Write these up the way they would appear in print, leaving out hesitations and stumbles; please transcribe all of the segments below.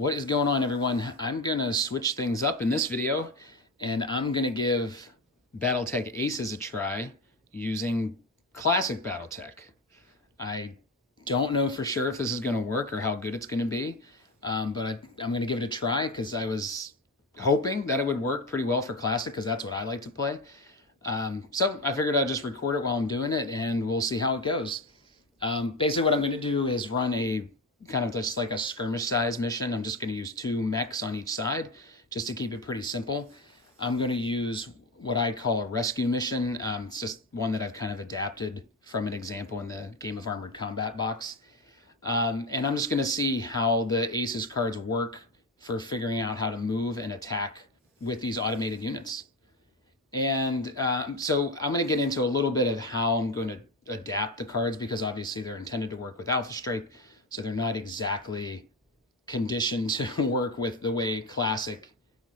What is going on, everyone? I'm gonna switch things up in this video and I'm gonna give BattleTech Aces a try using Classic BattleTech. I don't know for sure if this is gonna work or how good it's gonna be, but I'm gonna give it a try because I was hoping that it would work pretty well for Classic because that's what I like to play. So I figured I'd just record it while I'm doing it and we'll see how it goes. Basically what I'm gonna do is run a kind of just like a skirmish size mission. I'm just going to use 2 mechs on each side just to keep it pretty simple. I'm going to use what I call a rescue mission. It's just one that I've kind of adapted from an example in the Game of Armored Combat box. And I'm just going to see how the Aces cards work for figuring out how to move and attack with these automated units. And so I'm going to get into a little bit of how I'm going to adapt the cards because obviously they're intended to work with Alpha Strike. So they're not exactly conditioned to work with the way Classic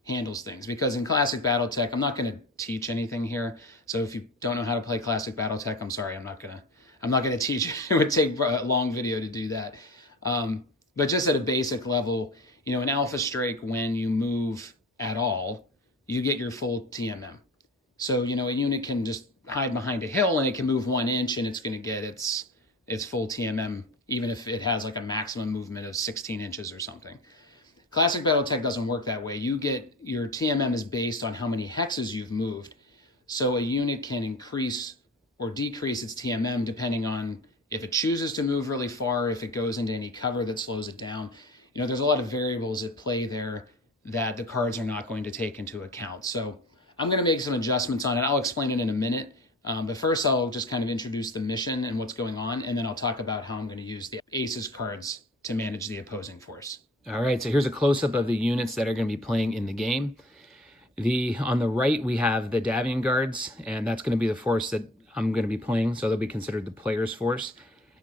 handles things. Because in Classic BattleTech, I'm not going to teach anything here. So if you don't know how to play Classic BattleTech, I'm sorry, I'm not gonna teach. It would take a long video to do that. But just at a basic level, in Alpha Strike, when you move at all, you get your full TMM. So a unit can just hide behind a hill and it can move 1 inch and it's going to get its full TMM, even if it has like a maximum movement of 16 inches or something. Classic BattleTech doesn't work that way. You get your TMM is based on how many hexes you've moved. So a unit can increase or decrease its TMM depending on if it chooses to move really far, if it goes into any cover that slows it down. There's a lot of variables at play there that the cards are not going to take into account. So I'm going to make some adjustments on it. I'll explain it in a minute. But first, I'll just kind of introduce the mission and what's going on, and then I'll talk about how I'm going to use the Aces cards to manage the opposing force. All right, so here's a close-up of the units that are going to be playing in the game. On the right, we have the Davian guards, and that's going to be the force that I'm going to be playing, so they'll be considered the player's force.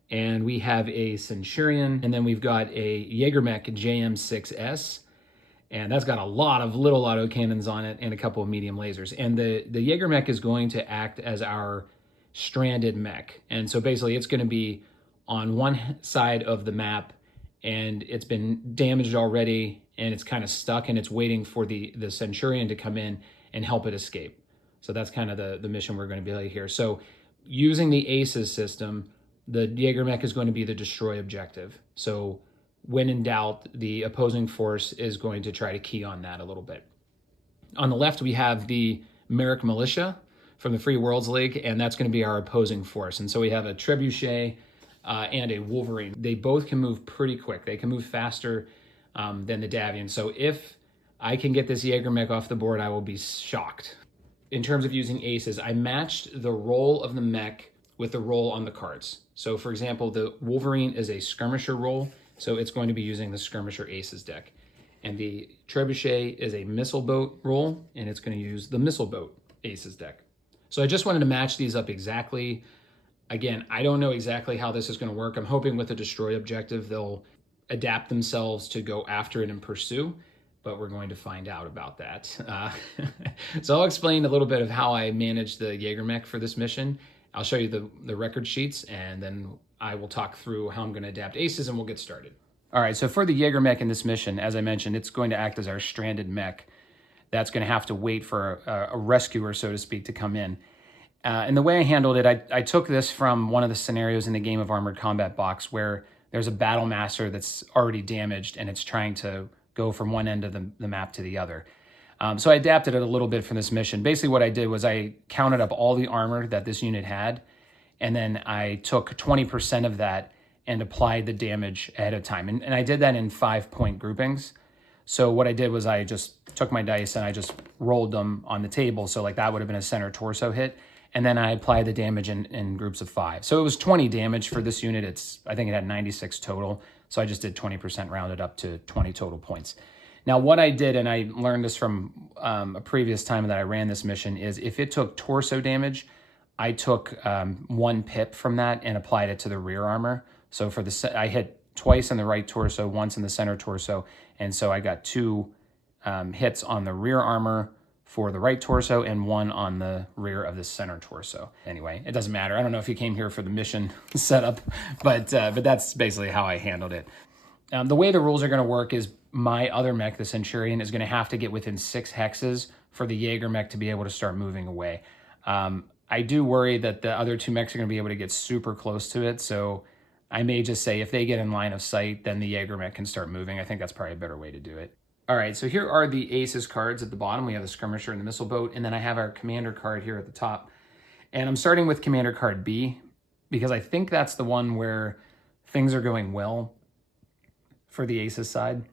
And we have a Centurion, and then we've got a Jägermech JM6S, and that's got a lot of little autocannons on it and a couple of medium lasers. And the Jägermech is going to act as our stranded mech. And so basically it's going to be on one side of the map and it's been damaged already and it's kind of stuck and it's waiting for the Centurion to come in and help it escape. So that's kind of the mission we're going to be here. So using the Aces system, the Jägermech is going to be the destroy objective. So when in doubt, the opposing force is going to try to key on that a little bit. On the left, we have the Merrick Militia from the Free Worlds League, and that's going to be our opposing force. And so we have a Trebuchet and a Wolverine. They both can move pretty quick. They can move faster than the Davian. So if I can get this Jägermech off the board, I will be shocked. In terms of using Aces, I matched the roll of the mech with the roll on the cards. So for example, the Wolverine is a skirmisher roll, so it's going to be using the Skirmisher Aces deck. And the Trebuchet is a Missile Boat roll, and it's going to use the Missile Boat Aces deck. So I just wanted to match these up exactly. Again, I don't know exactly how this is going to work. I'm hoping with the Destroy objective, they'll adapt themselves to go after it and pursue, but we're going to find out about that. So I'll explain a little bit of how I managed the Jägermech for this mission. I'll show you the record sheets, and then I will talk through how I'm going to adapt Aces and we'll get started. All right, so for the Jägermech in this mission, as I mentioned, it's going to act as our stranded mech. That's going to have to wait for a rescuer, so to speak, to come in. And the way I handled it, I took this from one of the scenarios in the Game of Armored Combat box where there's a battle master that's already damaged and it's trying to go from one end of the map to the other. So I adapted it a little bit for this mission. Basically what I did was I counted up all the armor that this unit had, and then I took 20% of that and applied the damage ahead of time. And I did that in 5-point groupings. So what I did was I just took my dice and I just rolled them on the table. So like that would have been a center torso hit. And then I applied the damage in groups of 5. So it was 20 damage for this unit. I think it had 96 total. So I just did 20% rounded up to 20 total points. Now what I did, and I learned this from a previous time that I ran this mission, is if it took torso damage, I took 1 pip from that and applied it to the rear armor. So I hit twice in the right torso, once in the center torso, and so I got 2 hits on the rear armor for the right torso and 1 on the rear of the center torso. Anyway, it doesn't matter. I don't know if you came here for the mission setup, but that's basically how I handled it. The way the rules are going to work is my other mech, the Centurion, is going to have to get within 6 hexes for the Jaeger mech to be able to start moving away. I do worry that the other 2 mechs are going to be able to get super close to it, so I may just say if they get in line of sight, then the Jaeger mech can start moving. I think that's probably a better way to do it. All right, so here are the Aces cards at the bottom. We have the Skirmisher and the Missile Boat, and then I have our Commander card here at the top. And I'm starting with Commander card B, because I think that's the one where things are going well for the Aces side.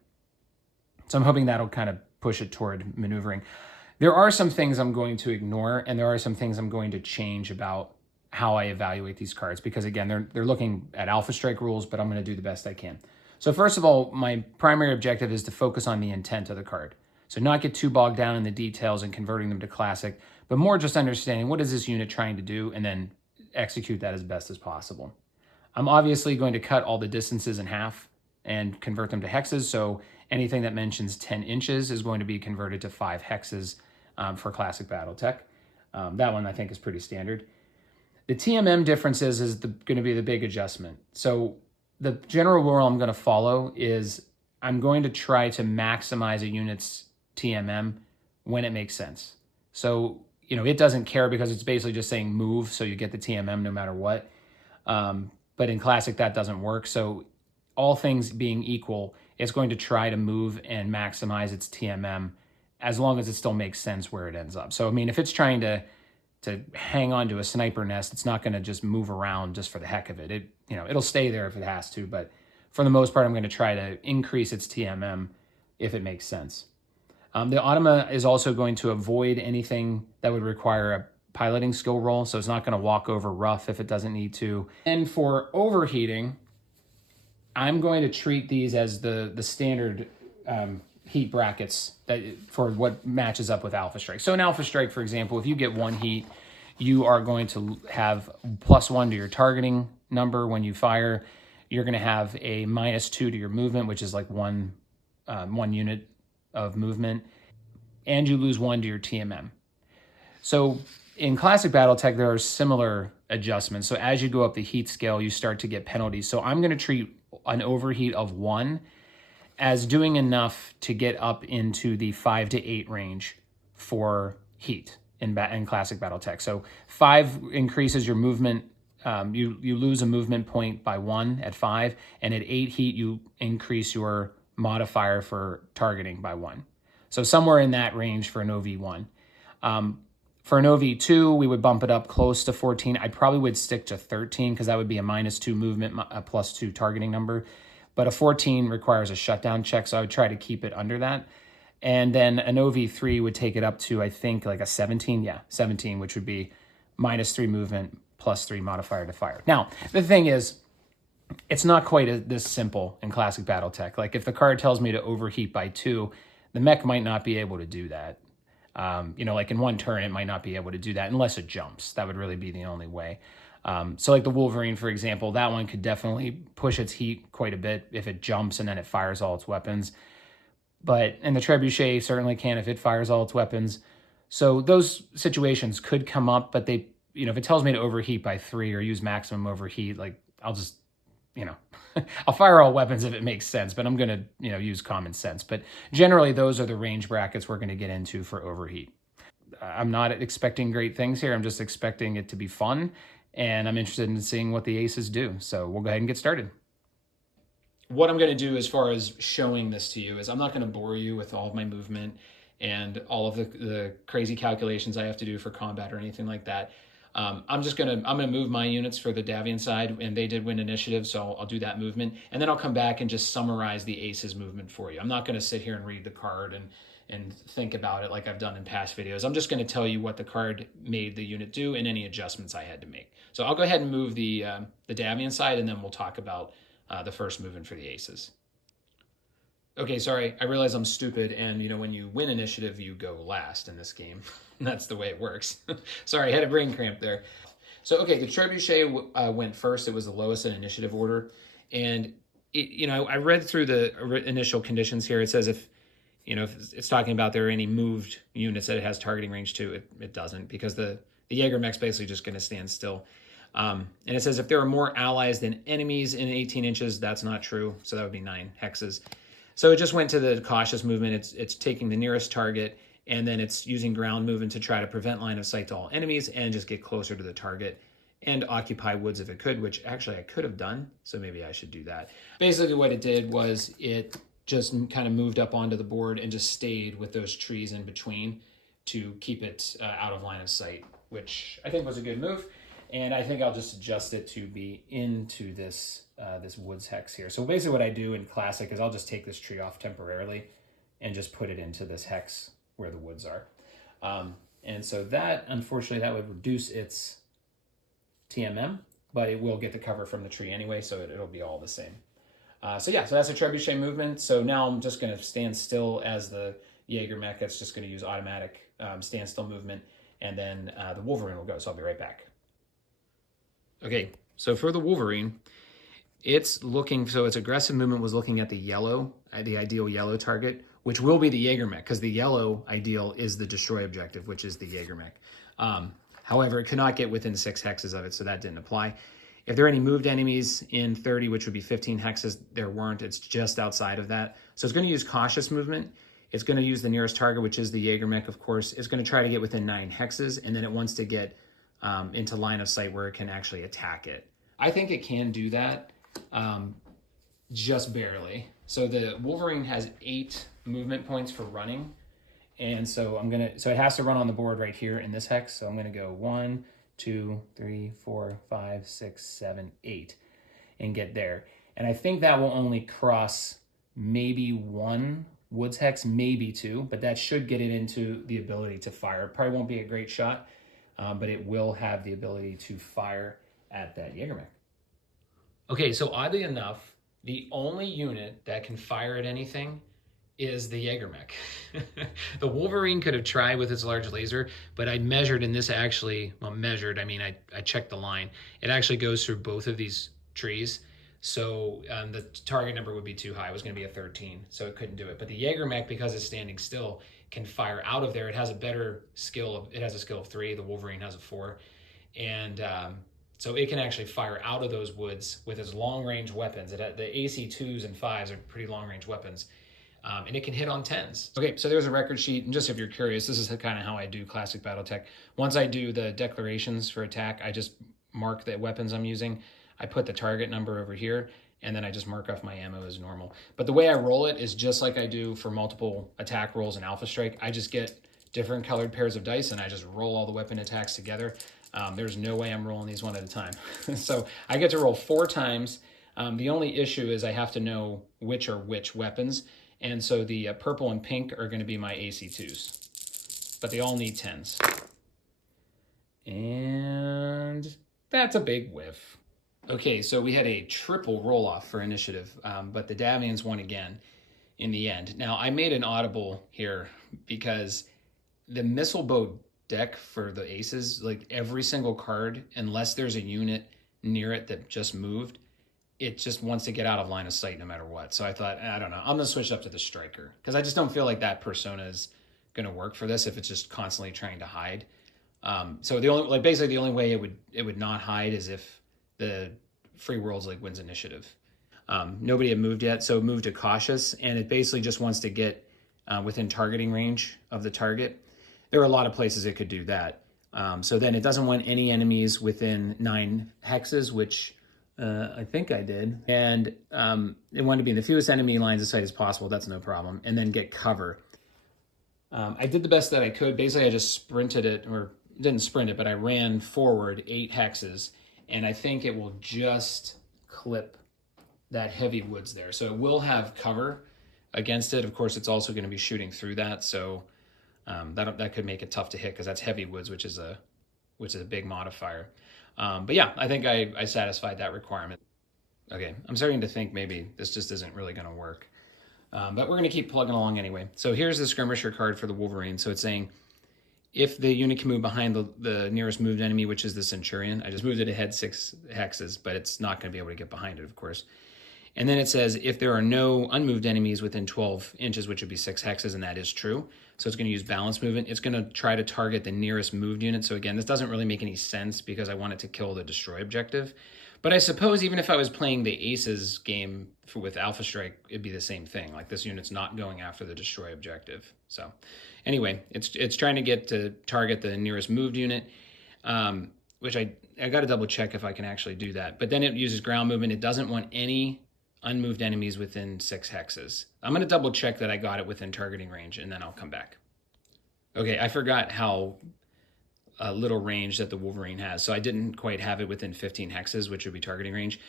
So I'm hoping that'll kind of push it toward maneuvering. There are some things I'm going to ignore, and there are some things I'm going to change about how I evaluate these cards, because again, they're looking at Alpha Strike rules, but I'm going to do the best I can. So first of all, my primary objective is to focus on the intent of the card. So not get too bogged down in the details and converting them to Classic, but more just understanding what is this unit trying to do, and then execute that as best as possible. I'm obviously going to cut all the distances in half and convert them to hexes, so anything that mentions 10 inches is going to be converted to 5 hexes for Classic BattleTech. That one I think is pretty standard. The TMM differences is going to be the big adjustment. So the general rule I'm going to follow is I'm going to try to maximize a unit's TMM when it makes sense. So, it doesn't care because it's basically just saying move, so you get the TMM no matter what. But in Classic, that doesn't work. So all things being equal, it's going to try to move and maximize its TMM as long as it still makes sense where it ends up. So, if it's trying to hang on to a sniper nest, it's not going to just move around just for the heck of it. It'll stay there if it has to, but for the most part, I'm going to try to increase its TMM if it makes sense. The automa is also going to avoid anything that would require a piloting skill roll, so it's not going to walk over rough if it doesn't need to. And for overheating, I'm going to treat these as the standard heat brackets for what matches up with Alpha Strike. So in Alpha Strike, for example, if you get 1 heat, you are going to have +1 to your targeting number when you fire. You're going to have a -2 to your movement, which is like one unit of movement, and you lose 1 to your TMM. So in Classic BattleTech, there are similar adjustments. So as you go up the heat scale, you start to get penalties. So I'm going to treat an overheat of 1 as doing enough to get up into the 5 to 8 range for heat in Classic BattleTech. So 5 increases your movement. You lose a movement point by 1 at 5, and at 8 heat, you increase your modifier for targeting by 1. So somewhere in that range for an OV1. For an OV2, we would bump it up close to 14. I probably would stick to 13 because that would be a -2 movement, a +2 targeting number. But a 14 requires a shutdown check, so I would try to keep it under that. And then an OV3 would take it up to, I think, like a 17. Yeah, 17, which would be -3 movement, +3 modifier to fire. Now, the thing is, it's not quite this simple in Classic BattleTech. Like if the card tells me to overheat by 2, the mech might not be able to do that. Like in 1 turn, it might not be able to do that unless it jumps. That would really be the only way. So like the Wolverine, for example, that one could definitely push its heat quite a bit if it jumps and then it fires all its weapons. And the Trebuchet certainly can if it fires all its weapons. So those situations could come up, but if it tells me to overheat by 3 or use maximum overheat, like I'll just, I'll fire all weapons if it makes sense, but I'm going to, use common sense. But generally, those are the range brackets we're going to get into for overheat. I'm not expecting great things here. I'm just expecting it to be fun, and I'm interested in seeing what the Aces do. So we'll go ahead and get started. What I'm going to do as far as showing this to you is I'm not going to bore you with all of my movement and all of the crazy calculations I have to do for combat or anything like that. I'm gonna move my units for the Davian side, and they did win initiative, so I'll do that movement, and then I'll come back and just summarize the Aces movement for you. I'm not gonna sit here and read the card and think about it like I've done in past videos. I'm just gonna tell you what the card made the unit do and any adjustments I had to make. So I'll go ahead and move the Davian side, and then we'll talk about the first movement for the Aces. Okay, sorry, I realize I'm stupid, and when you win initiative, you go last in this game. That's the way it works. Sorry, I had a brain cramp there. So, okay, the Trebuchet went first. It was the lowest in initiative order. And, I read through the initial conditions here. It says if it's talking about there are any moved units that it has targeting range to, it doesn't, because the Jaeger mech's basically just going to stand still. And it says if there are more allies than enemies in 18 inches, that's not true. So that would be 9 hexes. So it just went to the cautious movement. It's taking the nearest target, and then it's using ground movement to try to prevent line of sight to all enemies and just get closer to the target and occupy woods if it could, which actually I could have done, so maybe I should do that. Basically what it did was it just kind of moved up onto the board and just stayed with those trees in between to keep it out of line of sight, which I think was a good move. And I think I'll just adjust it to be into this this woods hex here. So basically what I do in Classic is I'll just take this tree off temporarily and just put it into this hex where the woods are. And so that, unfortunately, that would reduce its TMM, but it will get the cover from the tree anyway, so it'll be all the same. So yeah, so that's a trebuchet movement. So now I'm just going to stand still as the Jaeger mech. It's just going to use automatic standstill movement, and then the Wolverine will go. So I'll be right back. Okay, so for the Wolverine, it's looking, so its aggressive movement was looking at the yellow, the ideal yellow target, which will be the Jaeger mech, because the yellow ideal is the destroy objective, which is the Jaeger mech. However, it could not get within 6 hexes of it, so that didn't apply. If there are any moved enemies in 30, which would be 15 hexes, there weren't. It's just outside of that. So it's going to use cautious movement. It's going to use the nearest target, which is the Jaeger mech, of course. It's going to try to get within 9 hexes, and then it wants to get into line of sight where it can actually attack it. I think it can do that, just barely. So the Wolverine has 8 movement points for running. And so so it has to run on the board right here in this hex. So I'm gonna go 1, 2, 3, 4, 5, 6, 7, 8 and get there. And I think that will only cross maybe 1 woods hex, maybe 2, but that should get it into the ability to fire. It probably won't be a great shot, but it will have the ability to fire at that Jaeger mech. Okay, so oddly enough, the only unit that can fire at anything is the Jaeger mech. The Wolverine could have tried with its large laser, but I measured, and this actually, well, measured, I mean, I checked the line. It actually goes through both of these trees. So the target number would be too high. It was going to be a 13, so it couldn't do it. But the Jaeger mech, because it's standing still, can fire out of there. It has a better skill. It has a skill of 3. The Wolverine has a 4. And so it can actually fire out of those woods with its long-range weapons. The AC2s and 5s are pretty long-range weapons. And it can hit on 10s. Okay, so there's a record sheet. And just if you're curious, this is kind of how I do Classic BattleTech. Once I do the declarations for attack, I just mark the weapons I'm using. I put the target number over here, and then I just mark off my ammo as normal. But the way I roll it is just like I do for multiple attack rolls in Alpha Strike. I just get different colored pairs of dice, and I just roll all the weapon attacks together. There's no way I'm rolling these one at a time. So I get to roll 4 times. The only issue is I have to know which are which weapons. And so the purple and pink are going to be my AC2s, but they all need 10s. And that's a big whiff. Okay, so we had a triple roll-off for initiative, but the Davians won again in the end. Now, I made an audible here because the missile bow deck for the aces, like every single card, unless there's a unit near it that just moved, it just wants to get out of line of sight no matter what. So I thought, I don't know, I'm going to switch up to the striker because I just don't feel like that persona is going to work for this if it's just constantly trying to hide. So basically the only way it would not hide is if the Free Worlds wins initiative. Nobody had moved yet, so it moved to cautious, and it basically just wants to get within targeting range of the target. There are a lot of places it could do that. So then it doesn't want any enemies within 9 hexes, which I think I did. And it wanted to be in the fewest enemy lines of sight as possible. That's no problem. And then get cover. I did the best that I could. Basically, I just sprinted it, or didn't sprint it, but I ran forward 8 hexes. And I think it will just clip that heavy woods there. So it will have cover against it. Of course, it's also going to be shooting through that. So that could make it tough to hit because that's heavy woods, which is a big modifier. But yeah, I think I satisfied that requirement. Okay, I'm starting to think maybe this just isn't really going to work. But we're going to keep plugging along anyway. So here's the skirmisher card for the Wolverine. So it's saying if the unit can move behind the nearest moved enemy, which is the Centurion, I just moved it ahead 6 hexes, but it's not going to be able to get behind it, of course. And then it says if there are no unmoved enemies within 12 inches, which would be 6 hexes, and that is true. So it's going to use balance movement. It's going to try to target the nearest moved unit. So again, this doesn't really make any sense because I want it to kill the destroy objective. But I suppose even if I was playing the Aces game with Alpha Strike, it'd be the same thing. Like this unit's not going after the destroy objective. So anyway, it's trying to get to target the nearest moved unit, which I got to double check if I can actually do that. But then it uses ground movement. It doesn't want any unmoved enemies within 6 hexes. I'm going to double check that I got it within targeting range, and then I'll come back. Okay, I forgot how little range that the Wolverine has. So I didn't quite have it within 15 hexes, which would be targeting range.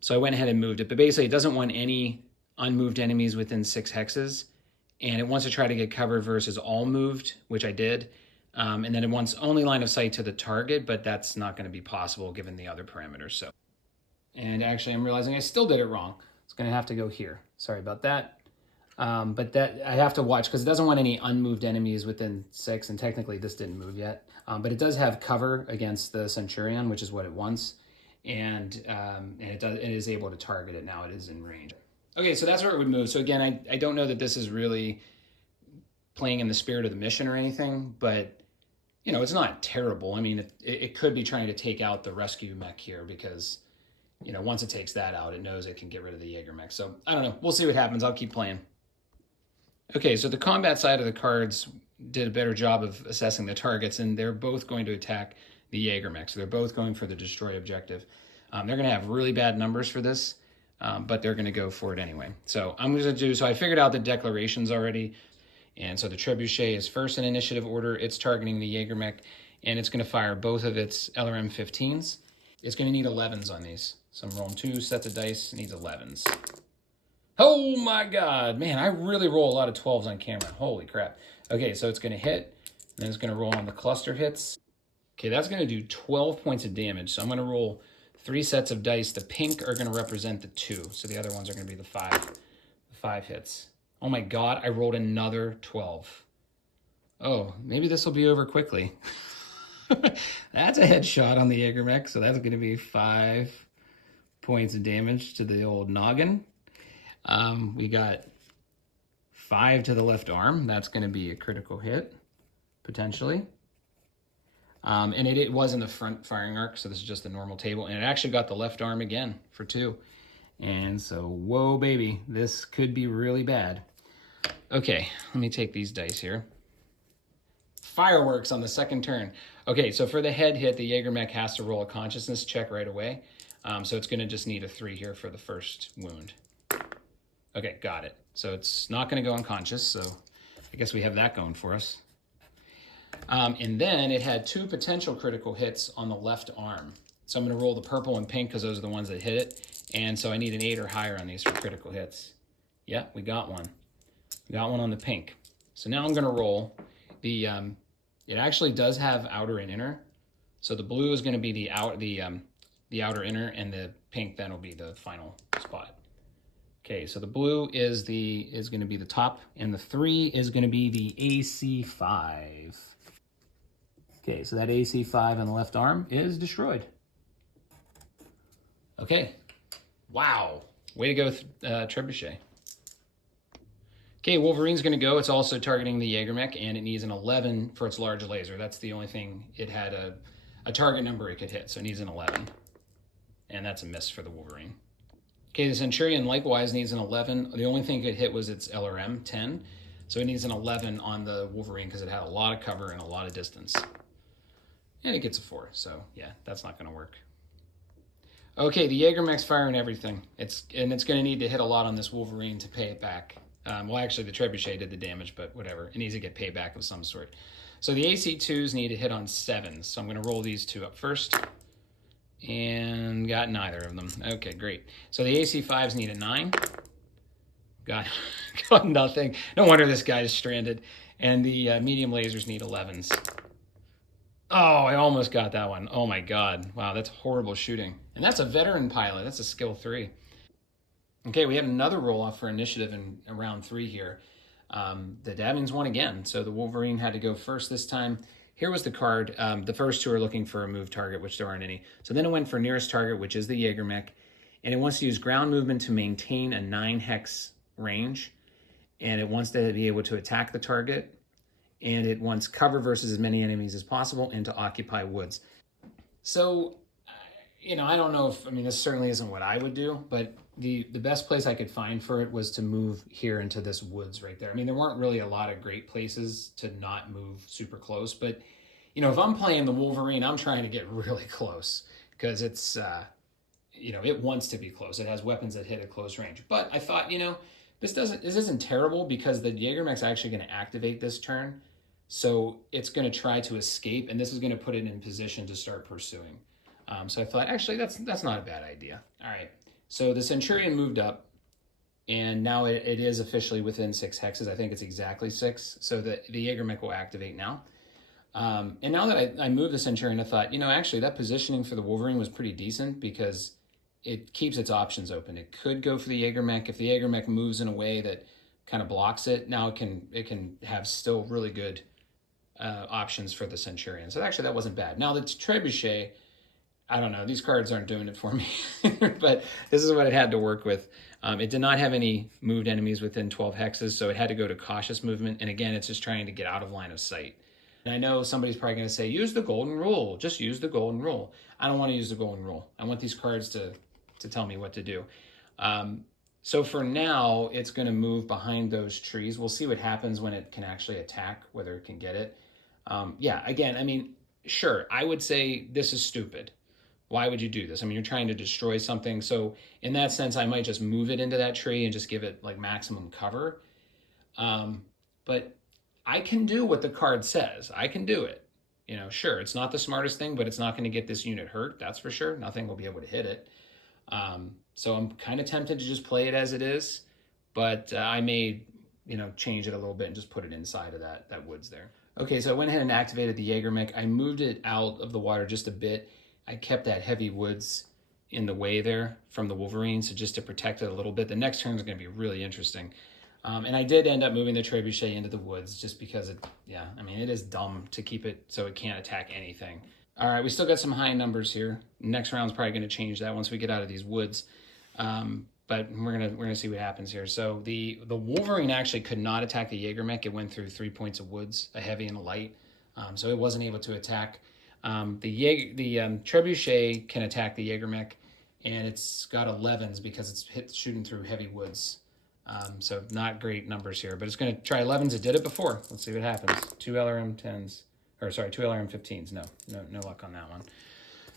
So I went ahead and moved it. But basically, it doesn't want any unmoved enemies within 6 hexes. And it wants to try to get cover versus all moved, which I did. And then it wants only line of sight to the target, but that's not going to be possible given the other parameters. So, and actually, I'm realizing I still did it wrong. It's going to have to go here. Sorry about that. But that I have to watch because it doesn't want any unmoved enemies within 6, and technically this didn't move yet. But it does have cover against the Centurion, which is what it wants, and it is able to target it now. It is in range. Okay, so that's where it would move. So again, I don't know that this is really playing in the spirit of the mission or anything, but you know, it's not terrible. I mean, it could be trying to take out the rescue mech here because, you know, once it takes that out, it knows it can get rid of the Jaeger mech. So I don't know. We'll see what happens. I'll keep playing. Okay, so the combat side of the cards did a better job of assessing the targets, and they're both going to attack the Jaeger mech. So they're both going for the destroy objective. They're going to have really bad numbers for this, but they're going to go for it anyway. So I'm going to do, so I figured out the declarations already. And so the Trebuchet is first in initiative order. It's targeting the Jaeger mech, and it's going to fire both of its LRM 15s. It's going to need 11s on these. So I'm rolling 2 sets of dice, needs 11s. Oh my God, man, I really roll a lot of 12s on camera. Holy crap. Okay, so it's gonna hit, and then it's gonna roll on the cluster hits. Okay, that's gonna do 12 points of damage. So I'm gonna roll 3 sets of dice. The pink are gonna represent the 2. So the other ones are gonna be the 5 hits. Oh my God, I rolled another 12. Oh, maybe this will be over quickly. That's a headshot on the Jaeger mech. So that's gonna be 5 points of damage to the old noggin. We got 5 to the left arm. That's going to be a critical hit, potentially. And it was in the front firing arc, so this is just the normal table. And it actually got the left arm again for 2. And so, whoa, baby, this could be really bad. Okay, let me take these dice here. Fireworks on the second turn. Okay, so for the head hit, the Jaeger mech has to roll a consciousness check right away. So it's going to just need a 3 here for the first wound. Okay, got it. So it's not going to go unconscious, so I guess we have that going for us. And then it had 2 potential critical hits on the left arm. So I'm going to roll the purple and pink because those are the ones that hit it. And so I need an 8 or higher on these for critical hits. Yeah, we got one. We got one on the pink. So now I'm going to roll the... it actually does have outer and inner. So the blue is going to be the outer inner, and the pink then will be the final spot. Okay, so the blue is going to be the top, and the 3 is going to be the AC5. Okay, so that AC5 on the left arm is destroyed. Okay, wow, way to go, Trebuchet. Okay, Wolverine's going to go. It's also targeting the Jaeger mech, and it needs an 11 for its large laser. That's the only thing. It had a target number it could hit, so it needs an 11, and that's a miss for the Wolverine. Okay, the Centurion likewise needs an 11. The only thing it could hit was its LRM 10. So it needs an 11 on the Wolverine because it had a lot of cover and a lot of distance. And it gets a 4, so yeah, that's not going to work. Okay, the Jaeger mech's firing everything. It's going to need to hit a lot on this Wolverine to pay it back. Well, actually, the Trebuchet did the damage, but whatever. It needs to get payback of some sort. So the AC2s need to hit on 7s. So I'm going to roll these 2 up first. And got neither of them. Okay, great. So the AC5s need a 9. Got nothing. No wonder this guy is stranded. And the medium lasers need 11s. Oh, I almost got that one. Oh my God. Wow, that's horrible shooting. And that's a veteran pilot. That's a skill 3. Okay, we had another roll-off for initiative in round 3 here. The Davians won again. So the Wolverine had to go first this time. Here was the card. The first 2 are looking for a move target, which there aren't any. So then it went for nearest target, which is the Jaeger mech. And it wants to use ground movement to maintain a 9 hex range. And it wants to be able to attack the target. And it wants cover versus as many enemies as possible and to occupy woods. So, I don't know if, this certainly isn't what I would do, but the best place I could find for it was to move here into this woods right there. There weren't really a lot of great places to not move super close, but if I'm playing the Wolverine, I'm trying to get really close because it's, it wants to be close. It has weapons that hit at close range. But I thought, this isn't terrible because the Jaegermech's actually going to activate this turn. So it's going to try to escape, and this is going to put it in position to start pursuing. So I thought, actually, that's not a bad idea. All right. So the Centurion moved up, and now it is officially within 6 hexes. I think it's exactly 6. So the Jaegermech will activate now. And now that I moved the Centurion, I thought, actually that positioning for the Wolverine was pretty decent because it keeps its options open. It could go for the Jaegermech. If the Jaegermech moves in a way that kind of blocks it, now it can have still really good options for the Centurion. So actually that wasn't bad. Now the Trebuchet, I don't know, these cards aren't doing it for me, but this is what it had to work with. It did not have any moved enemies within 12 hexes, so it had to go to cautious movement. And again, it's just trying to get out of line of sight. And I know somebody's probably going to say, use the golden rule. Just use the golden rule. I don't want to use the golden rule. I want these cards to tell me what to do. So for now, it's going to move behind those trees. We'll see what happens when it can actually attack, whether it can get it. Yeah, again, sure, I would say this is stupid. Why would you do this? You're trying to destroy something. So in that sense, I might just move it into that tree and just give it like maximum cover. But I can do what the card says. I can do it. Sure, it's not the smartest thing, but it's not going to get this unit hurt. That's for sure. Nothing will be able to hit it. So I'm kind of tempted to just play it as it is, but I may, change it a little bit and just put it inside of that woods there. Okay, so I went ahead and activated the Jaegermech. I moved it out of the water just a bit. I kept that heavy woods in the way there from the Wolverine, so just to protect it a little bit. The next turn is going to be really interesting. And I did end up moving the Trebuchet into the woods just because it is dumb to keep it so it can't attack anything. All right, we still got some high numbers here. Next round's probably going to change that once we get out of these woods. But we're gonna see what happens here. So the Wolverine actually could not attack the Jaegermech. It went through 3 points of woods, a heavy and a light. So it wasn't able to attack. The Trebuchet can attack the Jaegermech, and it's got 11s because it's shooting through heavy woods. So not great numbers here, but it's going to try 11s. It did it before. Let's see what happens. 2 LRM 10s, or sorry, 2 LRM 15s. No luck on that one.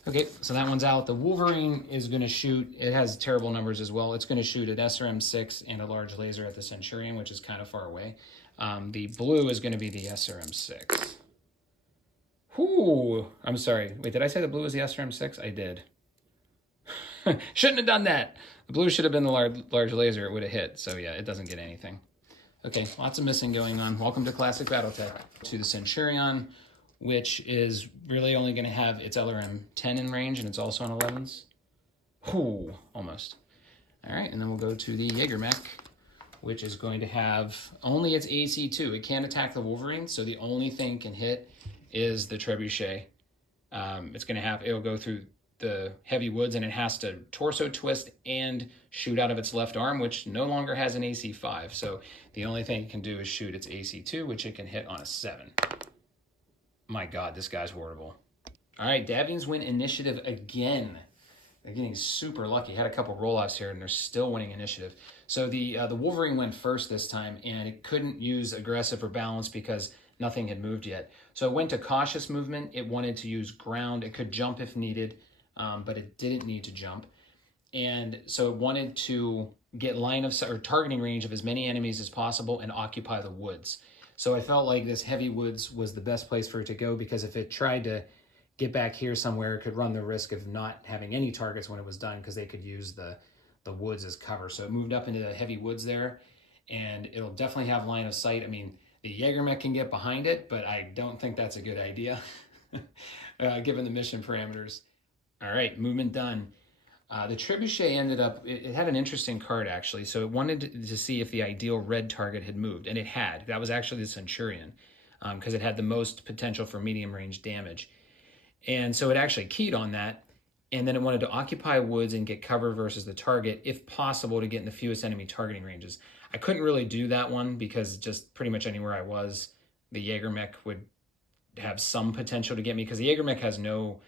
Okay, so that one's out. The Wolverine is going to shoot. It has terrible numbers as well. It's going to shoot an SRM 6 and a large laser at the Centurion, which is kind of far away. The blue is going to be the SRM 6. Whoo! I'm sorry. Wait, did I say the blue was the SRM 6? I did. Shouldn't have done that. The blue should have been the large laser. It would have hit. So yeah, it doesn't get anything. Okay, lots of missing going on. Welcome to Classic BattleTech. To the Centurion, which is really only going to have its LRM 10 in range, and it's also on 11s. Whoo, almost. All right, and then we'll go to the Jaegermech, which is going to have only its AC2. It can't attack the Wolverine, so the only thing it can hit is the Trebuchet. It'll go through the heavy woods, and it has to torso twist and shoot out of its left arm, which no longer has an AC5. So the only thing it can do is shoot its AC2, which it can hit on a 7. My God, this guy's horrible. All right, Davians win initiative again. They're getting super lucky. Had a couple roll-offs here, and they're still winning initiative. So the Wolverine went first this time, and it couldn't use aggressive or balance because nothing had moved yet. So it went to cautious movement. It wanted to use ground. It could jump if needed, but it didn't need to jump. And so it wanted to get line of sight or targeting range of as many enemies as possible and occupy the woods. So I felt like this heavy woods was the best place for it to go, because if it tried to get back here somewhere, it could run the risk of not having any targets when it was done, because they could use the woods as cover. So it moved up into the heavy woods there, and it'll definitely have line of sight. The Jaegermech can get behind it, but I don't think that's a good idea, given the mission parameters. All right, movement done. The Trebuchet ended up, it had an interesting card actually. So it wanted to see if the ideal red target had moved, and it had. That was actually the Centurion, because it had the most potential for medium range damage. And so it actually keyed on that, and then it wanted to occupy woods and get cover versus the target, if possible, to get in the fewest enemy targeting ranges. I couldn't really do that one because just pretty much anywhere I was, the Jaegermech would have some potential to get me, because the Jaegermech has no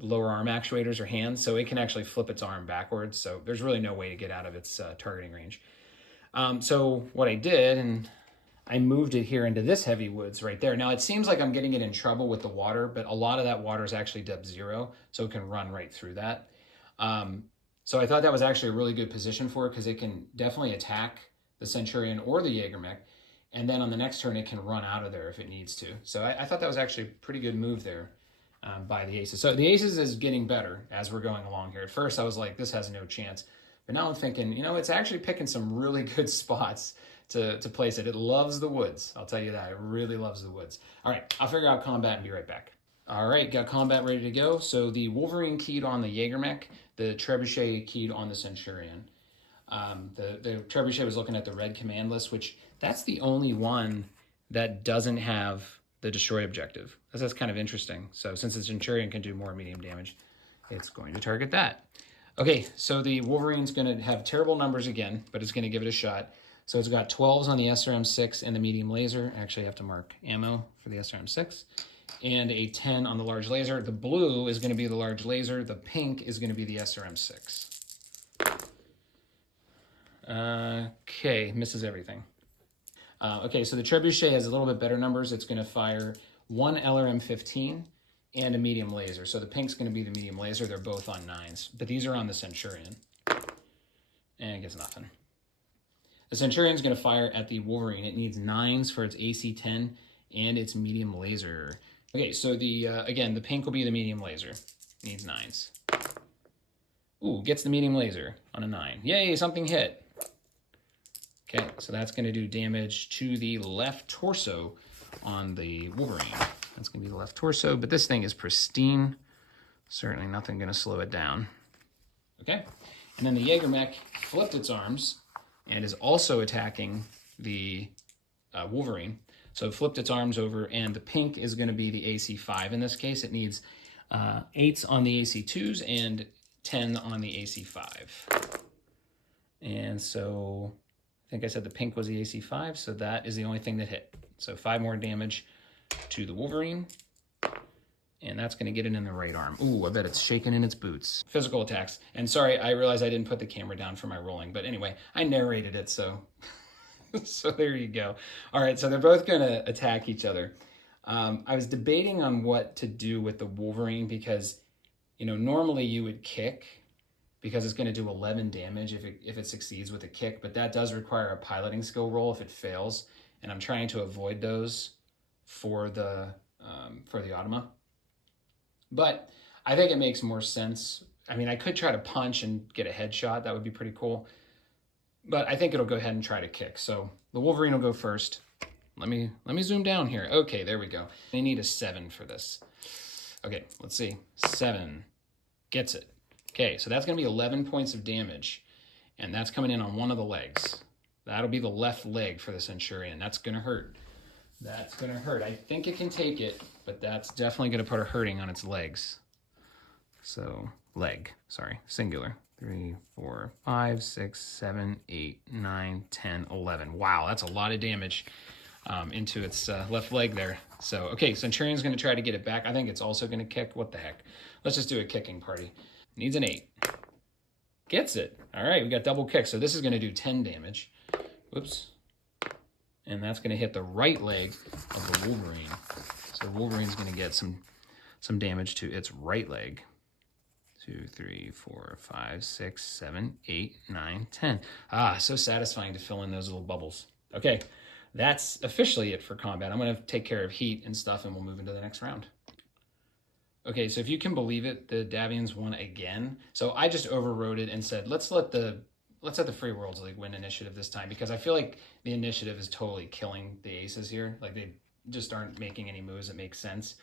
lower arm actuators or hands, so it can actually flip its arm backwards. So there's really no way to get out of its targeting range. So what I did, and I moved it here into this heavy woods right there. Now it seems like I'm getting it in trouble with the water, but a lot of that water is actually depth 0, so it can run right through that. So I thought that was actually a really good position for it because it can definitely attack the Centurion or the Jägermech, and then on the next turn it can run out of there if it needs to. So I thought that was actually a pretty good move there by the Aces. So the Aces is getting better as we're going along here. At first I was like, this has no chance. But now I'm thinking, you know, it's actually picking some really good spots to place it. It loves the woods. I'll tell you that. It really loves the woods. All right, I'll figure out combat and be right back. All right, got combat ready to go. So the Wolverine keyed on the Jägermech, the Trebuchet keyed on the Centurion. The Trebuchet was looking at the red command list, which that's the only one that doesn't have the destroy objective. That's kind of interesting. So since the Centurion can do more medium damage, it's going to target that. Okay, so the Wolverine's going to have terrible numbers again, but it's going to give it a shot. So it's got 12s on the SRM-6 and the medium laser. Actually, I have to mark ammo for the SRM-6. And a 10 on the large laser. The blue is going to be the large laser. The pink is going to be the SRM-6. Okay, misses everything. Okay, so the Trebuchet has a little bit better numbers. It's going to fire 1 LRM-15 and a medium laser. So the pink's going to be the medium laser. They're both on 9s, but these are on the Centurion. And it gets nothing. The Centurion's going to fire at the Wolverine. It needs 9s for its AC-10 and its medium laser. Okay, so the again, the pink will be the medium laser. Needs 9s. Ooh, gets the medium laser on a 9. Yay, something hit. Okay, so that's going to do damage to the left torso on the Wolverine. That's going to be the left torso, but this thing is pristine. Certainly nothing going to slow it down. Okay, and then the Jägermech flipped its arms and is also attacking the Wolverine. So it flipped its arms over, and the pink is going to be the AC-5 in this case. It needs 8s on the AC-2s and 10 on the AC-5. And so I think I said the pink was the AC-5, so that is the only thing that hit. So 5 more damage to the Wolverine, and that's going to get it in the right arm. Ooh, I bet it's shaking in its boots. Physical attacks. And sorry, I realized I didn't put the camera down for my rolling, but anyway, I narrated it, so so there you go. All right, so they're both going to attack each other. I was debating on what to do with the Wolverine because, you know, normally you would kick because it's going to do 11 damage if it succeeds with a kick, but that does require a piloting skill roll if it fails, and I'm trying to avoid those for the automa. But I think it makes more sense. I mean, I could try to punch and get a headshot. That would be pretty cool. But I think it'll go ahead and try to kick. So the Wolverine will go first. Let me zoom down here. Okay, there we go. They need a 7 for this. Okay, let's see. 7 gets it. Okay, so that's going to be 11 points of damage, and that's coming in on one of the legs. That'll be the left leg for the Centurion. That's going to hurt. That's going to hurt. I think it can take it, but that's definitely going to put a hurting on its legs. So, leg, sorry, singular. 3, 4, 5, 6, 7, 8, 9, 10, 11. Wow, that's a lot of damage into its left leg there. So, okay, Centurion's going to try to get it back. I think it's also going to kick. What the heck? Let's just do a kicking party. Needs an 8. Gets it. All right, we got double kick. So this is going to do 10 damage. Whoops. And that's going to hit the right leg of the Wolverine. So Wolverine's going to get some damage to its right leg. 2, 3, 4, 5, 6, 7, 8, 9, 10. Ah, so satisfying to fill in those little bubbles. Okay, that's officially it for combat. I'm going to take care of heat and stuff, and we'll move into the next round. Okay, so if you can believe it, the Davians won again. So I just overrode it and said, let's let the Free Worlds League win initiative this time, because I feel like the initiative is totally killing the Aces here. Like, they just aren't making any moves that make sense.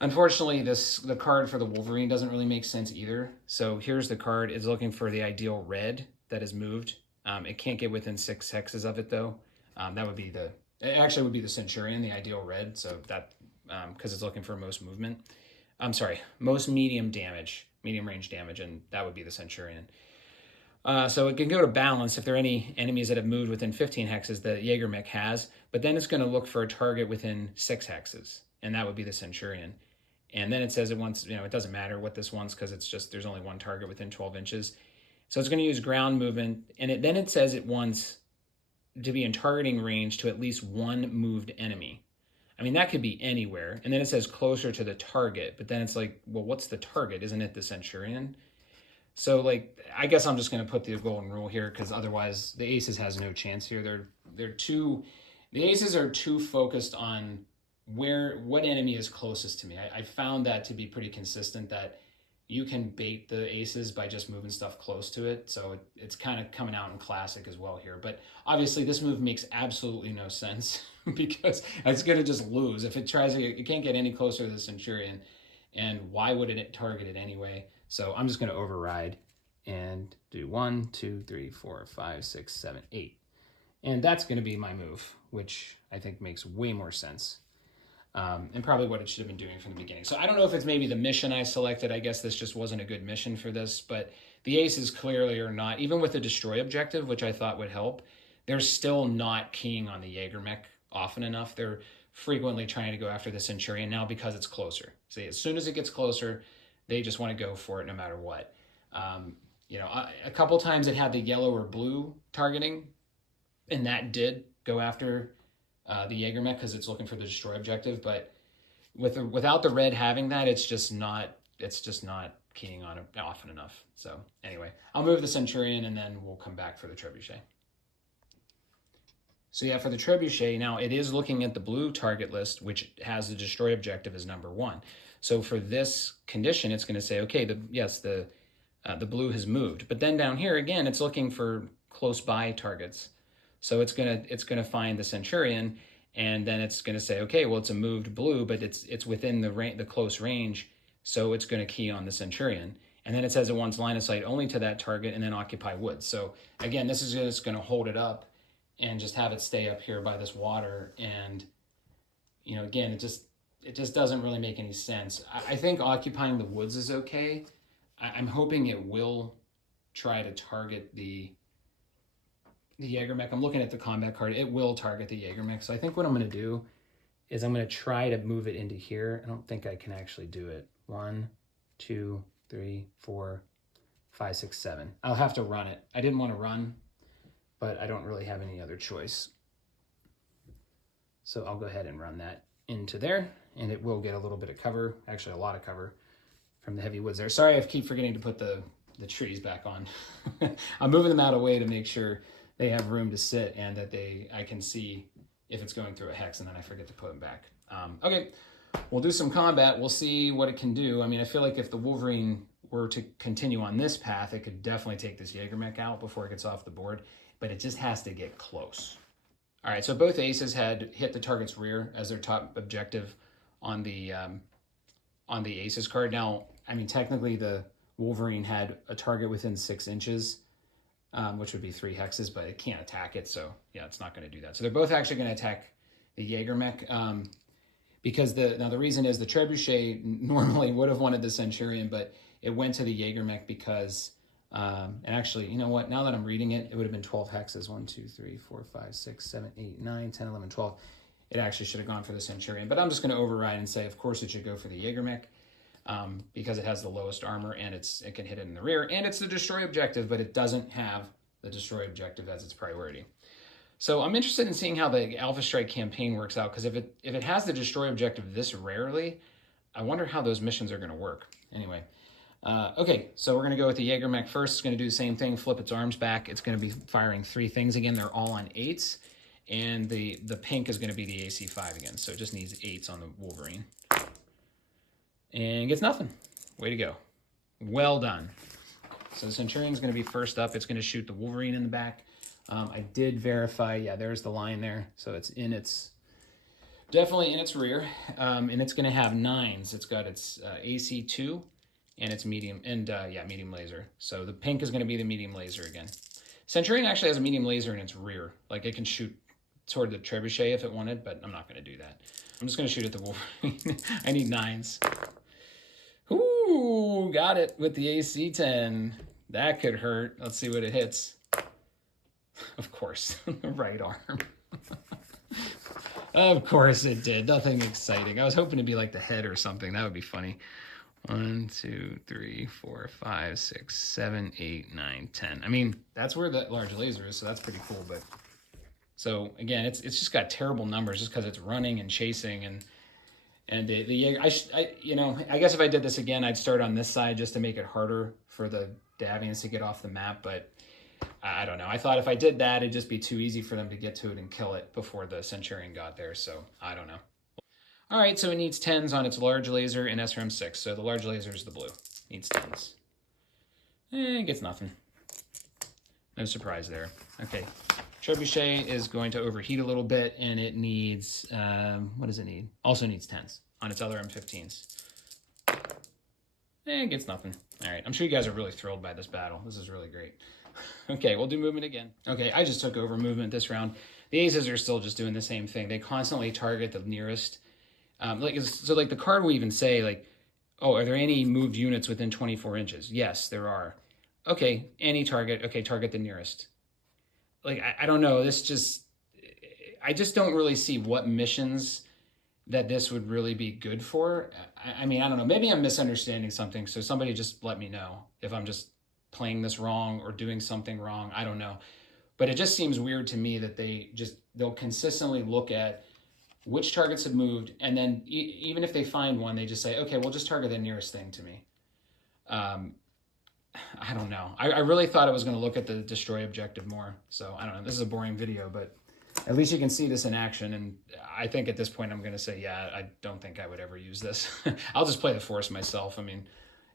Unfortunately, the card for the Wolverine doesn't really make sense either. So here's the card. It's looking for the ideal red that is moved. It can't get within 6 hexes of it, though. That would be it actually would be the Centurion, the ideal red. So that, because it's looking for most movement. I'm sorry, most medium range damage, and that would be the Centurion. So it can go to balance if there are any enemies that have moved within 15 hexes that Jägermech has, but then it's going to look for a target within 6 hexes, and that would be the Centurion. And then it says it wants, it doesn't matter what this wants because it's just, there's only one target within 12 inches. So it's going to use ground movement. And then it says it wants to be in targeting range to at least one moved enemy. I mean, that could be anywhere. And then it says closer to the target. But then it's like, well, what's the target? Isn't it the Centurion? So, like, I guess I'm just going to put the golden rule here because otherwise the Aces has no chance here. The Aces are too focused on what enemy is closest to me. I found that to be pretty consistent, that you can bait the Aces by just moving stuff close to it. So it's kind of coming out in Classic as well here. But obviously this move makes absolutely no sense because it's going to just lose. If it tries, it can't get any closer to the Centurion. And why would it target it anyway? So I'm just going to override and do 1, 2, 3, 4, 5, 6, 7, 8. And that's going to be my move, which I think makes way more sense. And probably what it should have been doing from the beginning. So I don't know if it's maybe the mission I selected. I guess this just wasn't a good mission for this, but the Aces clearly are not, even with the destroy objective, which I thought would help, they're still not keying on the Jägermech often enough. They're frequently trying to go after the Centurion now because it's closer. See, as soon as it gets closer, they just want to go for it no matter what. A couple times it had the yellow or blue targeting, and that did go after the Jägermech because it's looking for the destroy objective. But without the red having that, it's just not keying on it often enough. So anyway, I'll move the Centurion and then we'll come back for the Trebuchet. So yeah, for the Trebuchet, now it is looking at the blue target list, which has the destroy objective as number 1. So for this condition, it's going to say, okay, the blue has moved. But then down here again, it's looking for close by targets. So it's gonna find the Centurion, and then it's gonna say, okay, well, it's a moved blue, but it's within the close range, so it's gonna key on the Centurion. And then it says it wants line of sight only to that target, and then occupy woods. So again, this is just gonna hold it up and just have it stay up here by this water. And again, it just doesn't really make any sense. I think occupying the woods is okay. I'm hoping it will try to target the Jägermech. I'm looking at the combat card. It will target the Jägermech. So I think what I'm going to do is I'm going to try to move it into here. I don't think I can actually do it. 1, 2, 3, 4, 5, 6, 7. I'll have to run it. I didn't want to run, but I don't really have any other choice. So I'll go ahead and run that into there, and it will get a little bit of cover, actually a lot of cover from the heavy woods there. Sorry, I keep forgetting to put the trees back on. I'm moving them out of the way to make sure they have room to sit and that I can see if it's going through a hex, and then I forget to put them back. Okay, we'll do some combat. We'll see what it can do. I mean, I feel like if the Wolverine were to continue on this path, it could definitely take this Jägermech out before it gets off the board, but it just has to get close. All right, so both Aces had hit the target's rear as their top objective on the Aces card. Now, I mean, technically the Wolverine had a target within 6 inches, which would be 3 hexes, but it can't attack it. So yeah, it's not going to do that. So they're both actually going to attack the Jägermech because the reason is the Trebuchet normally would have wanted the Centurion, but it went to the Jägermech because, and actually, you know what? Now that I'm reading it, it would have been 12 hexes. 1, 2, 3, 4, 5, 6, 7, 8, 9, 10, 11, 12. It actually should have gone for the Centurion, but I'm just going to override and say, of course, it should go for the Jägermech. Because it has the lowest armor and it can hit it in the rear, and it's the destroy objective, but it doesn't have the destroy objective as its priority. So I'm interested in seeing how the Alpha Strike campaign works out, because if it has the destroy objective this rarely, I wonder how those missions are going to work. Anyway, okay, so we're going to go with the Jägermech first. It's going to do the same thing, flip its arms back. It's going to be firing 3 things again. They're all on 8s, and the pink is going to be the AC5 again, so it just needs 8s on the Wolverine. And gets nothing. Way to go. Well done. So the Centurion's going to be first up. It's going to shoot the Wolverine in the back. I did verify. Yeah, there's the line there. So it's definitely in its rear. And it's going to have 9s. It's got its AC2 and its medium, and medium laser. So the pink is going to be the medium laser again. Centurion actually has a medium laser in its rear. Like it can shoot toward the Trebuchet if it wanted, but I'm not going to do that. I'm just going to shoot at the Wolverine. I need 9s. Ooh, got it with the AC-10. That could hurt. Let's see what it hits. Of course, the right arm. Of course it did. Nothing exciting. I was hoping to be like the head or something. That would be funny. 1, 2, 3, 4, 5, 6, 7, 8, 9, 10. I mean, that's where that large laser is, so that's pretty cool. But so again, it's just got terrible numbers just because it's running and chasing and I guess if I did this again, I'd start on this side just to make it harder for the Davians to get off the map. But I don't know. I thought if I did that, it'd just be too easy for them to get to it and kill it before the Centurion got there. So I don't know. All right, so it needs 10s on its large laser in SRM 6. So the large laser is the blue. Needs 10s. It gets nothing. No surprise there. Okay, Trebuchet is going to overheat a little bit, and it needs, what does it need? Also needs 10s on its other M15s. It gets nothing. All right, I'm sure you guys are really thrilled by this battle. This is really great. Okay, we'll do movement again. Okay, I just took over movement this round. The aces are still just doing the same thing. They constantly target the nearest. Like the card will even say, like, oh, are there any moved units within 24 inches? Yes, there are. Okay, any target. Okay, target the nearest. Like, I don't know. I just don't really see what missions that this would really be good for. I mean, I don't know. Maybe I'm misunderstanding something. So somebody just let me know if I'm just playing this wrong or doing something wrong. I don't know. But it just seems weird to me that they'll consistently look at which targets have moved, and then even if they find one, they just say, okay, we'll just target the nearest thing to me. I don't know. I really thought I was going to look at the destroy objective more. So I don't know. This is a boring video, but at least you can see this in action. And I think at this point I'm going to say, yeah, I don't think I would ever use this. I'll just play the force myself. I mean,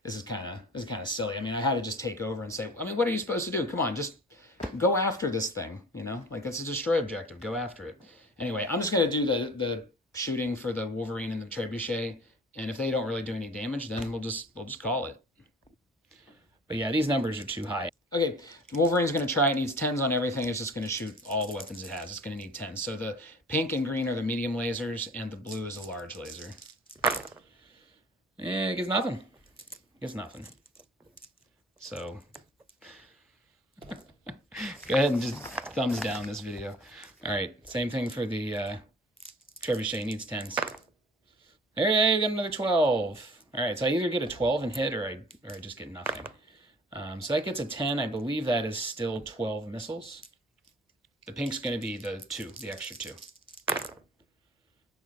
this is kind of silly. I mean, I had to just take over and say, I mean, what are you supposed to do? Come on, just go after this thing, you know? Like, it's a destroy objective. Go after it. Anyway, I'm just going to do the shooting for the Wolverine and the Trebuchet, and if they don't really do any damage, then we'll just call it. But yeah, these numbers are too high. Okay, Wolverine's going to try. It needs 10s on everything. It's just going to shoot all the weapons it has. It's going to need 10s. So the pink and green are the medium lasers, and the blue is a large laser. It gets nothing. It gets nothing. So go ahead and just thumbs down this video. All right, same thing for the Trebuchet, needs 10s. There you got another 12. All right, so I either get a 12 and hit, or I just get nothing. So that gets a 10. I believe that is still 12 missiles. The pink's going to be the 2, the extra 2.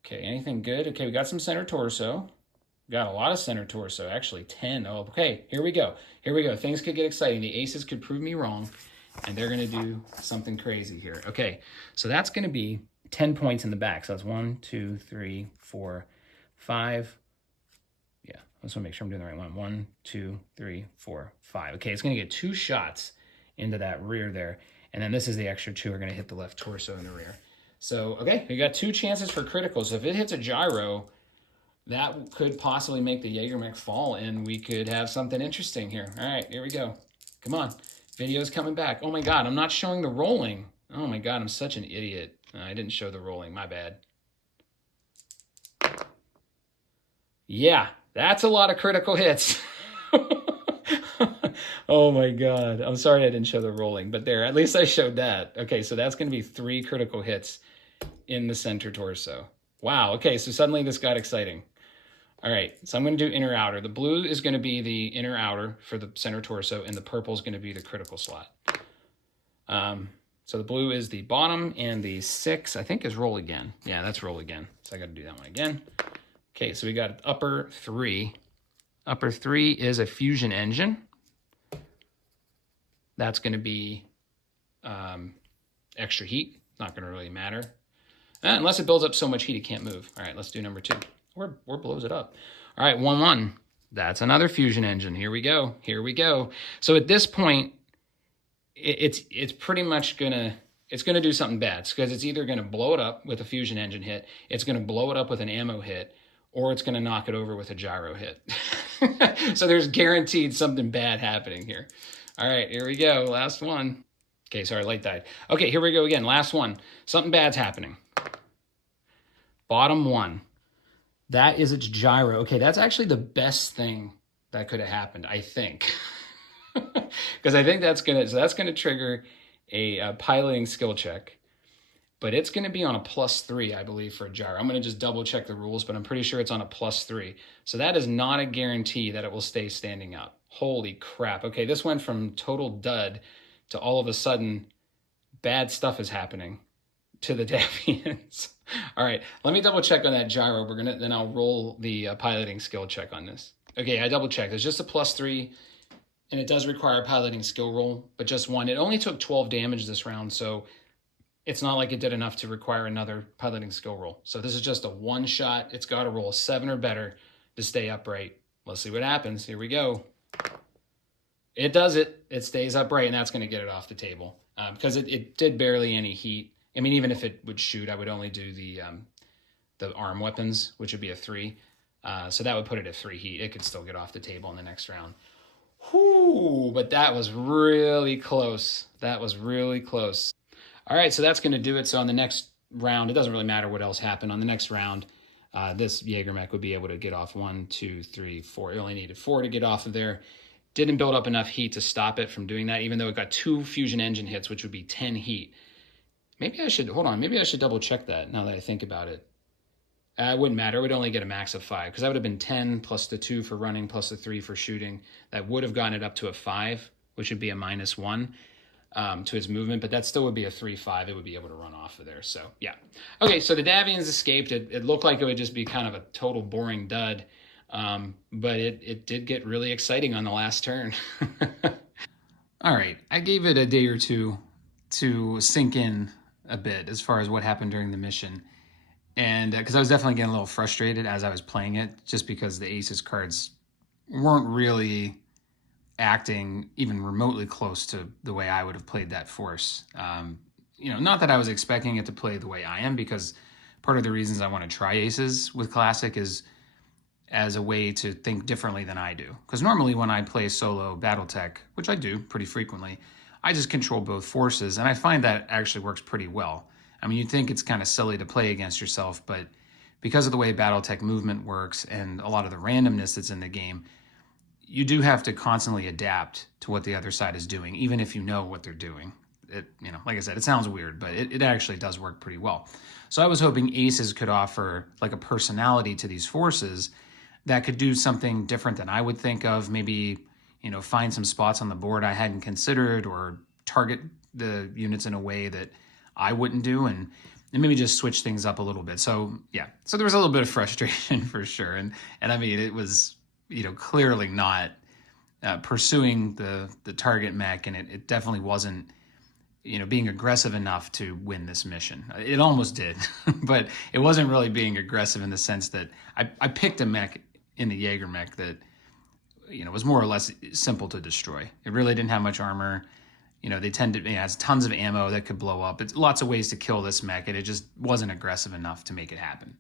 Okay, anything good? Okay, we got some center torso. Got a lot of center torso, actually 10. Oh, okay, here we go. Here we go. Things could get exciting. The aces could prove me wrong, and they're going to do something crazy here. Okay, so that's going to be 10 points in the back. So that's 1, 2, 3, 4, 5. Yeah, I just want to make sure I'm doing the right one. 1, 2, 3, 4, 5. Okay, it's going to get 2 shots into that rear there. And then this is the extra 2 are going to hit the left torso in the rear. So, okay, we got 2 chances for critical. So if it hits a gyro, that could possibly make the Jägermech fall, and we could have something interesting here. All right, here we go. Come on. Video's coming back. Oh my God, I'm not showing the rolling. Oh my God, I'm such an idiot. I didn't show the rolling, my bad. Yeah, that's a lot of critical hits. Oh my God, I'm sorry I didn't show the rolling, but there, at least I showed that. Okay, so that's gonna be 3 critical hits in the center torso. Wow, okay, so suddenly this got exciting. All right, so I'm going to do inner outer. The blue is going to be the inner outer for the center torso, and the purple is going to be the critical slot. So the blue is the bottom, and the 6, I think, is roll again. Yeah, that's roll again. So I got to do that one again. Okay, so we got upper 3. Upper 3 is a fusion engine. That's going to be extra heat. Not going to really matter. Unless it builds up so much heat it can't move. All right, let's do number 2. Or blows it up. All right, 1-1. That's another fusion engine. Here we go. Here we go. So at this point, it's pretty much gonna do something bad, because it's either gonna blow it up with a fusion engine hit, it's gonna blow it up with an ammo hit, or it's gonna knock it over with a gyro hit. So there's guaranteed something bad happening here. All right, here we go. Last one. Okay, sorry, light died. Okay, here we go again. Last one. Something bad's happening. Bottom 1. That is its gyro. Okay, that's actually the best thing that could have happened, I think. Because I think that's gonna trigger a piloting skill check. but it's going to be on a +3, I believe, for a gyro. I'm going to just double check the rules, but I'm pretty sure it's on a +3. So that is not a guarantee that it will stay standing up. Holy crap. Okay, this went from total dud to all of a sudden bad stuff is happening to the Davians. All right, let me double check on that gyro. Then I'll roll the piloting skill check on this. Okay, I double checked. It's just a +3, and it does require a piloting skill roll, but just one. It only took 12 damage this round, so it's not like it did enough to require another piloting skill roll. So this is just a one shot. It's got to roll a 7 or better to stay upright. Let's see what happens. Here we go. It does it. It stays upright, and that's going to get it off the table because it did barely any heat. I mean, even if it would shoot, I would only do the arm weapons, which would be a 3. So that would put it at 3 heat. It could still get off the table in the next round. Whoo! But that was really close. That was really close. All right, so that's going to do it. So on the next round, it doesn't really matter what else happened. On the next round, this Jaeger mech would be able to get off 1, 2, 3, 4. It only needed 4 to get off of there. Didn't build up enough heat to stop it from doing that, even though it got 2 fusion engine hits, which would be 10 heat. Maybe I should double check that now that I think about it. It wouldn't matter. It would only get a max of 5 because that would have been 10 plus the 2 for running plus the 3 for shooting. That would have gotten it up to a 5, which would be a -1 to its movement, but that still would be a 3-5. It would be able to run off of there. So yeah. Okay, so the Davians escaped. It looked like it would just be kind of a total boring dud, but it did get really exciting on the last turn. All right, I gave it a day or two to sink in a bit as far as what happened during the mission. And because I was definitely getting a little frustrated as I was playing it, just because the Aces cards weren't really acting even remotely close to the way I would have played that force. Not that I was expecting it to play the way I am, because part of the reasons I want to try Aces with Classic is as a way to think differently than I do. Because normally when I play solo BattleTech, which I do pretty frequently, I just control both forces, and I find that actually works pretty well. I mean, you'd think it's kind of silly to play against yourself, but because of the way BattleTech movement works and a lot of the randomness that's in the game, you do have to constantly adapt to what the other side is doing, even if you know what they're doing. Like I said, it sounds weird, but it actually does work pretty well. So I was hoping Aces could offer like a personality to these forces that could do something different than I would think of. Maybe, find some spots on the board I hadn't considered, or target the units in a way that I wouldn't do, and maybe just switch things up a little bit. So yeah, so there was a little bit of frustration for sure. And I mean, it was, clearly not pursuing the target mech, and it definitely wasn't, being aggressive enough to win this mission. It almost did, but it wasn't really being aggressive in the sense that I picked a mech in the Jaeger mech that, was more or less simple to destroy. It really didn't have much armor. It has tons of ammo that could blow up. It's lots of ways to kill this mech, and it just wasn't aggressive enough to make it happen.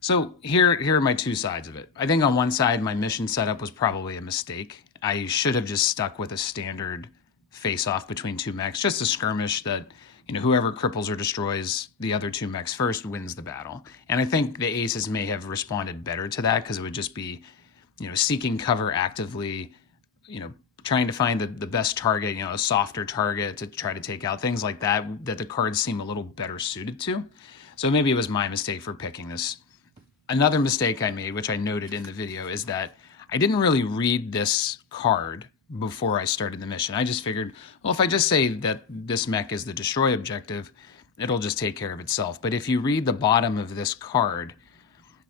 So here are my two sides of it. I think on one side, my mission setup was probably a mistake. I should have just stuck with a standard face-off between two mechs, just a skirmish that, whoever cripples or destroys the other two mechs first wins the battle. And I think the Aces may have responded better to that, because it would just be, seeking cover actively, trying to find the best target, a softer target to try to take out, things like that the cards seem a little better suited to. So maybe it was my mistake for picking this. Another mistake I made, which I noted in the video, is that I didn't really read this card before I started the mission. I just figured, well, if I just say that this mech is the destroy objective, it'll just take care of itself. But if you read the bottom of this card,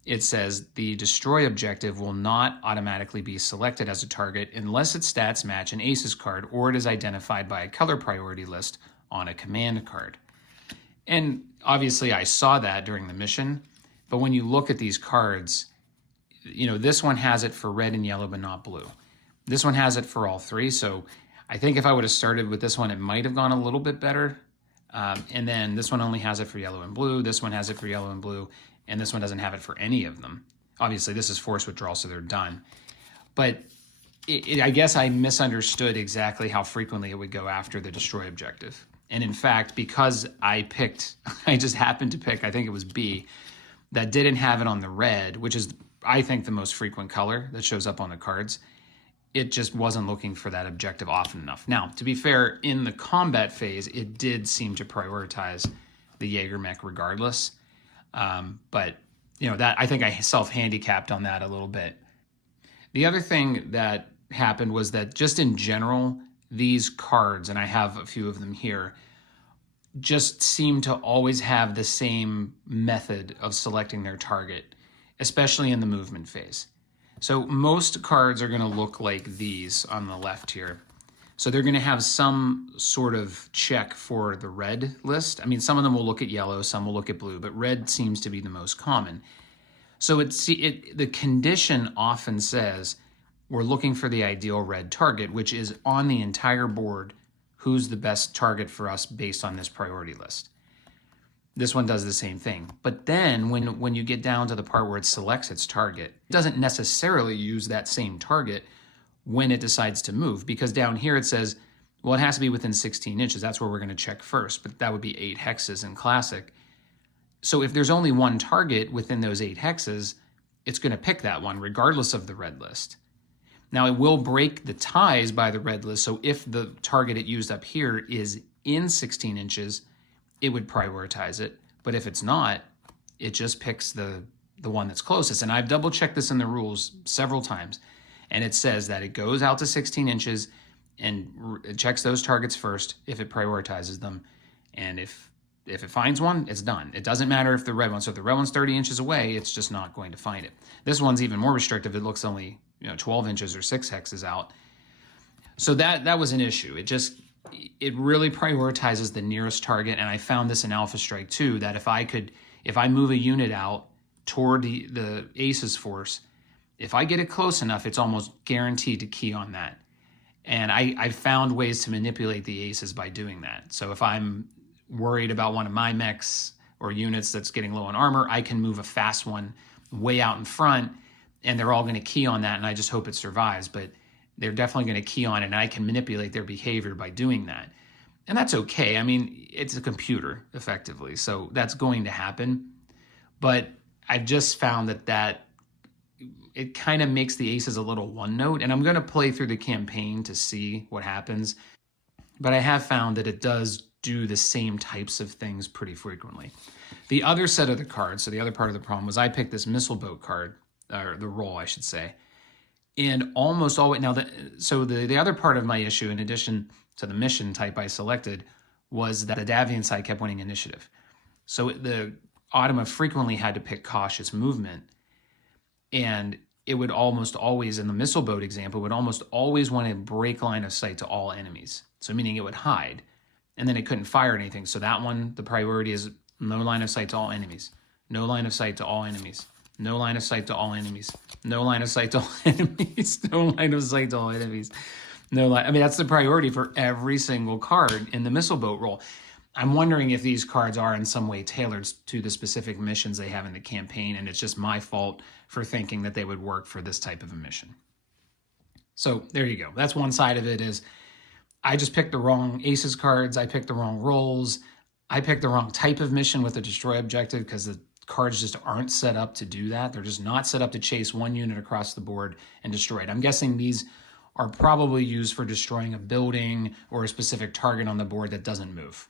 it says the destroy objective will not automatically be selected as a target unless its stats match an Aces card, or it is identified by a color priority list on a command card. And obviously I saw that during the mission, but when you look at these cards, this one has it for red and yellow, but not blue. This one has it for all three. So I think if I would have started with this one, it might have gone a little bit better. And then this one only has it for yellow and blue. This one has it for yellow and blue. And this one doesn't have it for any of them. Obviously, this is force withdrawal, so they're done. But I guess I misunderstood exactly how frequently it would go after the destroy objective. And in fact, because I just happened to pick, I think it was B, that didn't have it on the red, which is, I think, the most frequent color that shows up on the cards, it just wasn't looking for that objective often enough. Now, to be fair, in the combat phase, it did seem to prioritize the Jaeger mech regardless. But you know, that I think I self-handicapped on that a little bit. The other thing that happened was that just in general, these cards, and I have a few of them here, just seem to always have the same method of selecting their target, especially in the movement phase. So most cards are going to look like these on the left here. So they're going to have some sort of check for the red list. I mean, some of them will look at yellow, some will look at blue, but red seems to be the most common. So the condition often says we're looking for the ideal red target, which is on the entire board, who's the best target for us based on this priority list. This one does the same thing. But then when you get down to the part where it selects its target, it doesn't necessarily use that same target when it decides to move, because down here it says, well, it has to be within 16 inches. That's where we're going to check first, but that would be 8 hexes in Classic. So if there's only one target within those 8 hexes, it's going to pick that one regardless of the red list. Now it will break the ties by the red list, so if the target it used up here is in 16 inches, it would prioritize it. But if it's not, it just picks the one that's closest. And I've double checked this in the rules several times. And it says that it goes out to 16 inches and it checks those targets first if it prioritizes them. And if it finds one, it's done. It doesn't matter if the red one, so if the red one's 30 inches away, it's just not going to find it. This one's even more restrictive. It looks only 12 inches or 6 hexes out. So that was an issue. It really prioritizes the nearest target. And I found this in Alpha Strike 2, that if I move a unit out toward the Ace's force, if I get it close enough, it's almost guaranteed to key on that. And I found ways to manipulate the Aces by doing that. So if I'm worried about one of my mechs or units that's getting low on armor, I can move a fast one way out in front, and they're all going to key on that, and I just hope it survives. But they're definitely going to key on it, and I can manipulate their behavior by doing that. And that's okay. I mean, it's a computer, effectively, so that's going to happen. But I've just found that it kind of makes the Aces a little one note, and I'm going to play through the campaign to see what happens. But I have found that it does do the same types of things pretty frequently. The other set of the cards, so the other part of the problem, was I picked this missile boat card, or the roll, I should say. And almost always, the other part of my issue, in addition to the mission type I selected, was that the Davian side kept winning initiative. So the automa frequently had to pick cautious movement. And it would almost always, in the missile boat example, would almost always want to break line of sight to all enemies. So meaning it would hide, and then it couldn't fire anything. So that one, the priority is no line of sight to all enemies. No line of sight to all enemies. No line of sight to all enemies. No line of sight to all enemies. No line of sight to all enemies. I mean, that's the priority for every single card in the missile boat roll. I'm wondering if these cards are in some way tailored to the specific missions they have in the campaign, and it's just my fault for thinking that they would work for this type of a mission. So there you go. That's one side of it, is I just picked the wrong Aces cards. I picked the wrong rolls. I picked the wrong type of mission with the destroy objective, because the cards just aren't set up to do that. They're just not set up to chase one unit across the board and destroy it. I'm guessing these are probably used for destroying a building or a specific target on the board that doesn't move.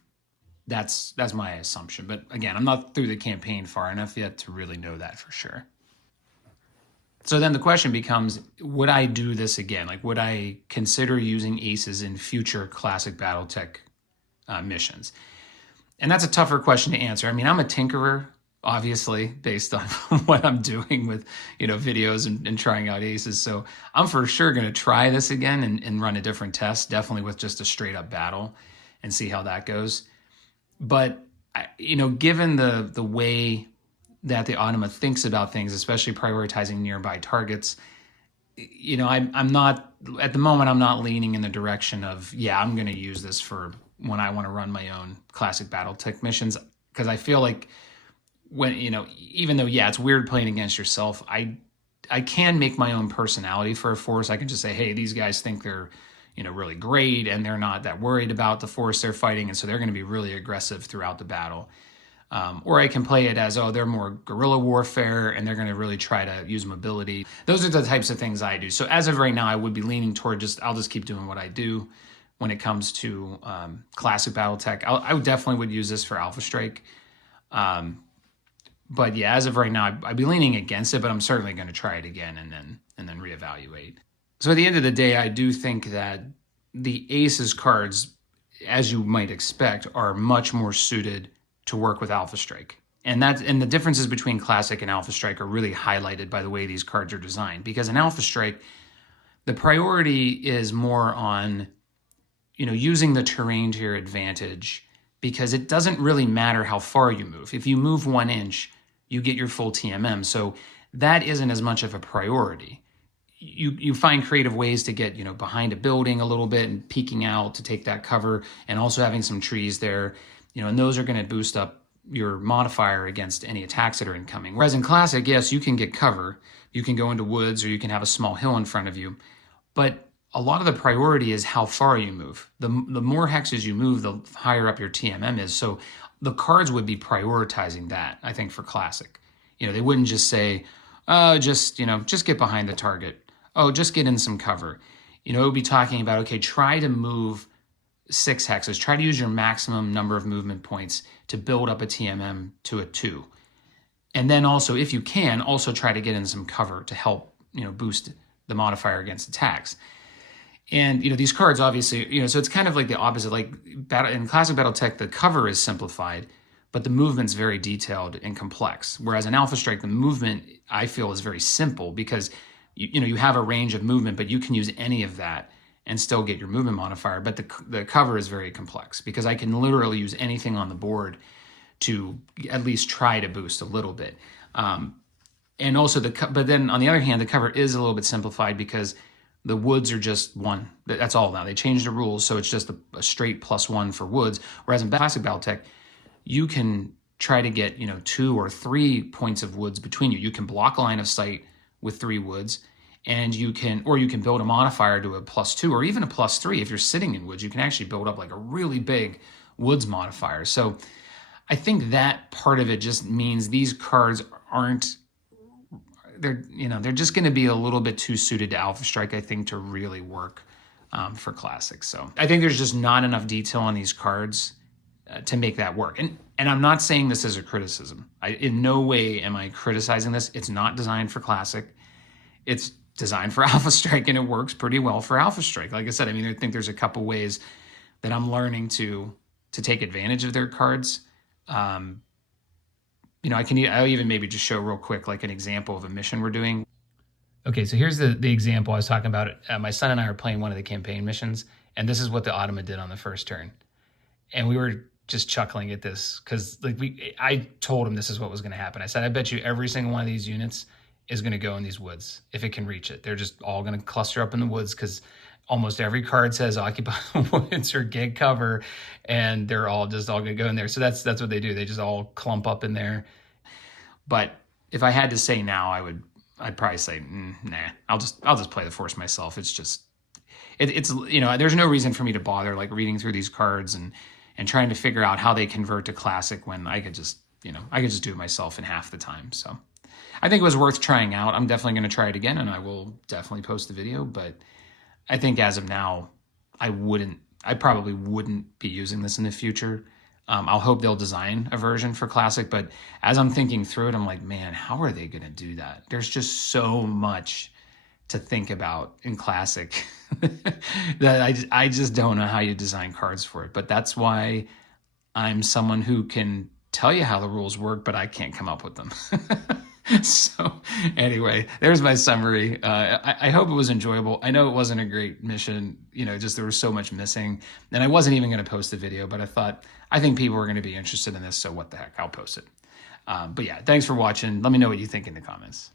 That's my assumption. But again, I'm not through the campaign far enough yet to really know that for sure. So then the question becomes, would I do this again? Like, would I consider using Aces in future Classic BattleTech missions? And that's a tougher question to answer. I mean, I'm a tinkerer, obviously, based on what I'm doing with videos and trying out Aces. So I'm for sure going to try this again and run a different test, definitely with just a straight up battle, and see how that goes. But given the way that the automa thinks about things, especially prioritizing nearby targets, I'm not, at the moment, I'm not leaning in the direction of, I'm going to use this for when I want to run my own Classic BattleTech missions, because I feel like when, even though, it's weird playing against yourself, I can make my own personality for a force. I can just say, hey, these guys think they're, really great, and they're not that worried about the force they're fighting, and so they're going to be really aggressive throughout the battle. Or I can play it as, they're more guerrilla warfare, and they're going to really try to use mobility. Those are the types of things I do. So as of right now, I would be leaning toward I'll just keep doing what I do when it comes to Classic BattleTech. I would definitely use this for Alpha Strike. But yeah, as of right now, I'd be leaning against it, but I'm certainly going to try it again and then reevaluate. So at the end of the day, I do think that the Aces cards, as you might expect, are much more suited to work with Alpha Strike. And the differences between Classic and Alpha Strike are really highlighted by the way these cards are designed. Because in Alpha Strike, the priority is more on, using the terrain to your advantage, because it doesn't really matter how far you move. If you move 1 inch, you get your full TMM. So that isn't as much of a priority. You find creative ways to get, behind a building a little bit and peeking out to take that cover, and also having some trees there, and those are going to boost up your modifier against any attacks that are incoming. Whereas in Classic, yes, you can get cover. You can go into woods, or you can have a small hill in front of you. But a lot of the priority is how far you move. The more hexes you move, the higher up your TMM is. So the cards would be prioritizing that, I think, for Classic. They wouldn't just say, just get behind the target. Oh, just get in some cover. It would be talking about, okay, try to move 6 hexes. Try to use your maximum number of movement points to build up a TMM to a 2. And then also, if you can, also try to get in some cover to help, boost the modifier against attacks. And, these cards obviously, so it's kind of like the opposite. Like in Classic BattleTech, the cover is simplified, but the movement's very detailed and complex. Whereas in Alpha Strike, the movement, I feel, is very simple, because you have a range of movement, but you can use any of that and still get your movement modifier. But the cover is very complex, because I can literally use anything on the board to at least try to boost a little bit. And also but then on the other hand, the cover is a little bit simplified, because the woods are just 1. That's all now. They changed the rules, so it's just a straight +1 for woods. Whereas in Classic BattleTech, you can try to get 2 or 3 points of woods between you. You can block a line of sight with 3 woods, and you can build a modifier to a +2 or even a +3. If you're sitting in woods, you can actually build up like a really big woods modifier. So I think that part of it just means these cards they're just going to be a little bit too suited to Alpha Strike, I think, to really work for Classic. So I think there's just not enough detail on these cards to make that work. And I'm not saying this as a criticism. In no way am I criticizing this. It's not designed for Classic. It's designed for Alpha Strike, and it works pretty well for Alpha Strike. Like I said, I think there's a couple ways that I'm learning to take advantage of their cards. I'll even maybe just show real quick, like an example of a mission we're doing. Okay, so here's the example I was talking about. My son and I are playing one of the campaign missions, and this is what the automa did on the first turn. And we were just chuckling at this, because I told him this is what was going to happen. I said, I bet you every single one of these units is going to go in these woods if it can reach it. They're just all going to cluster up in the woods, because almost every card says occupy woods or get cover, and they're all going to go in there. So that's what they do. They just all clump up in there. But if I had to say now, I'd probably say, nah, I'll just play the force myself. It's just, there's no reason for me to bother reading through these cards and trying to figure out how they convert to Classic, when I could just do it myself in half the time. So I think it was worth trying out. I'm definitely going to try it again, and I will definitely post the video. But I think as of now, I probably wouldn't be using this in the future. I'll hope they'll design a version for Classic, but as I'm thinking through it, I'm like, man, how are they going to do that? There's just so much to think about in Classic that I just don't know how you design cards for it. But that's why I'm someone who can tell you how the rules work, but I can't come up with them. So anyway, there's my summary. I hope it was enjoyable. I know it wasn't a great mission, just there was so much missing, and I wasn't even going to post the video, but I think people are going to be interested in this, so what the heck, I'll post it. But yeah, thanks for watching. Let me know what you think in the comments.